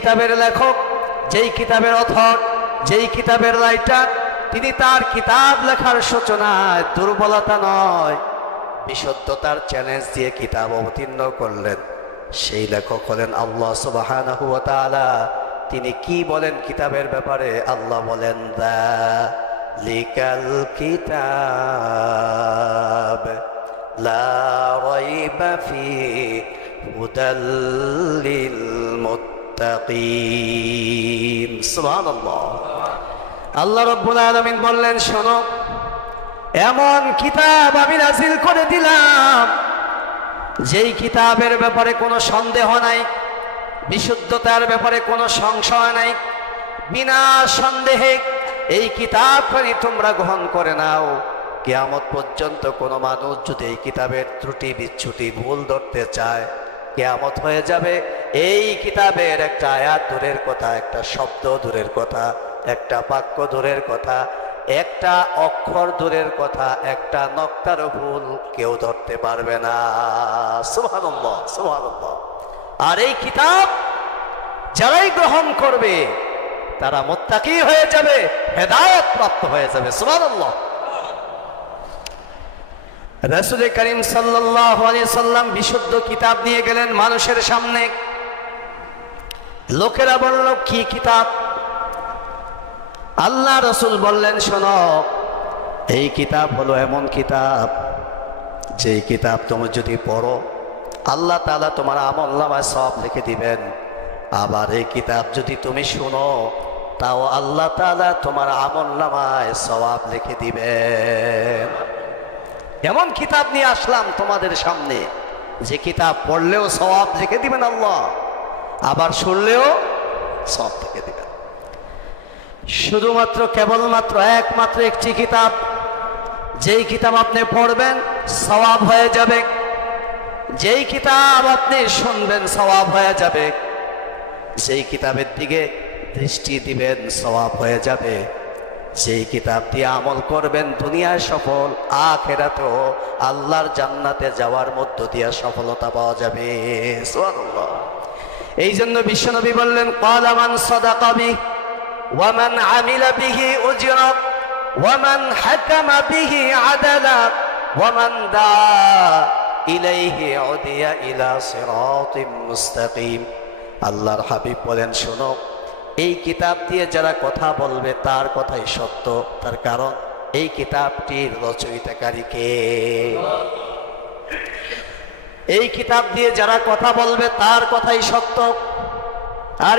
কিতাবের লেখক, যেই কিতাবের অথর, যেই কিতাবের রাইটার, তিনি তার কিতাব লেখার সূচনায় দুর্বলতা নয়, বিশুদ্ধতার চ্যালেঞ্জ দিয়ে কিতাব অবতীর্ণ করলেন। সেই লেখক হলেন আল্লাহ সুবহানাহু ওয়া তাআলা। তিনি কি বলেন কিতাবের ব্যাপারে? আল্লাহ বলেন, যালিকাল কিতাব লা রাইবা ফীহি হুদাল লিল মুত্তাকিন। সুবহানাল্লাহ। আল্লাহ রাব্বুল আলামিন বললেন, শোনো, এমন কিতাব আমি নাজিল করে দিলাম যেই কিতাবের ব্যাপারে কোনো সন্দেহ নাই, বিশুদ্ধতার ব্যাপারে কোনো সংশয় নাই। বিনা সন্দেহে এই কিতাবখানি তোমরা গ্রহণ করে নাও। কিয়ামত পর্যন্ত কোনো মানুষ যদি এই কিতাবের ত্রুটি বিচ্যুতি ভুল ধরতে চায়, কিয়ামত হয়ে যাবে। এই কিতাবের একটা আয়াত দূরের কথা, একটা শব্দ দূরের কথা, একটা বাক্য দূরের কথা, একটা অক্ষর দূরের কথা, একটা নক্তার ভুল কেউ ধরতে পারবে না। সুবহানাল্লাহ, সুবহানাল্লাহ। আর এই কিতাব যারাই গ্রহণ করবে তারা মুত্তাকি হয়ে যাবে, হেদায়েত প্রাপ্ত হয়ে যাবে। সুবহানাল্লাহ। রাসূল করিম সাল্লাল্লাহু আলাইহি সাল্লাম বিশুদ্ধ কিতাব নিয়ে গেলেন মানুষের সামনে। লোকেরা বলল, কি কিতাব? আল্লাহ রাসূল বললেন, শোনো, এই কিতাব হলো এমন কিতাব, যেই কিতাব তুমি যদি পড়ো আল্লাহ তাআলা তোমার আমলনামায় সওয়াব লিখে দিবেন। আবার এই কিতাব যদি তুমি শোনো তাও আল্লাহ তাআলা তোমার আমলনামায় সওয়াব লিখে দিবেন। এমন কিতাব নিয়ে আসলাম তোমাদের সামনে, যে কিতাব পড়লেও সওয়াব লিখে দিবেন আল্লাহ, আবার শুনলেও সওয়াব লিখে দিবেন। শুধুমাত্র কেবলমাত্র একমাত্র একটি কিতাব, যেই কিতাব আপনি পড়বেন সওয়াব হয়ে যাবে, যেই কিতাব আপনি শুনবেন সওয়াব হয়ে যাবে, যেই কিতাবের দিকে দৃষ্টি দিবেন সওয়াব হয়ে যাবে, যেই কিতাব দিয়ে আমল করবেন দুনিয়ায় সফল, আখিরাতেও আল্লাহর জান্নাতে যাওয়ার মধ্য দিয়ে সফলতা পাওয়া যাবে। সুবহানাল্লাহ। এই জন্য বিশ্বনবী বললেন, ক্বালা মান সাদাকা বিহি ওয়া মান আমিলা বিহি উজরা ওয়া মান হাকামা বিহি আদালা ওয়া মান দা ইলাইহি উদিয়া ইলা সিরাতিম মুস্তাকিম। আল্লাহর হাবিব বলেন, শোনো, এই কিতাব দিয়ে যারা কথা বলবে তার কথাই সত্য। তার কারণ এই কিতাবটির রচয়িতাকারী কে? এই কিতাব দিয়ে যারা কথা বলবে তার কথাই সত্য। আর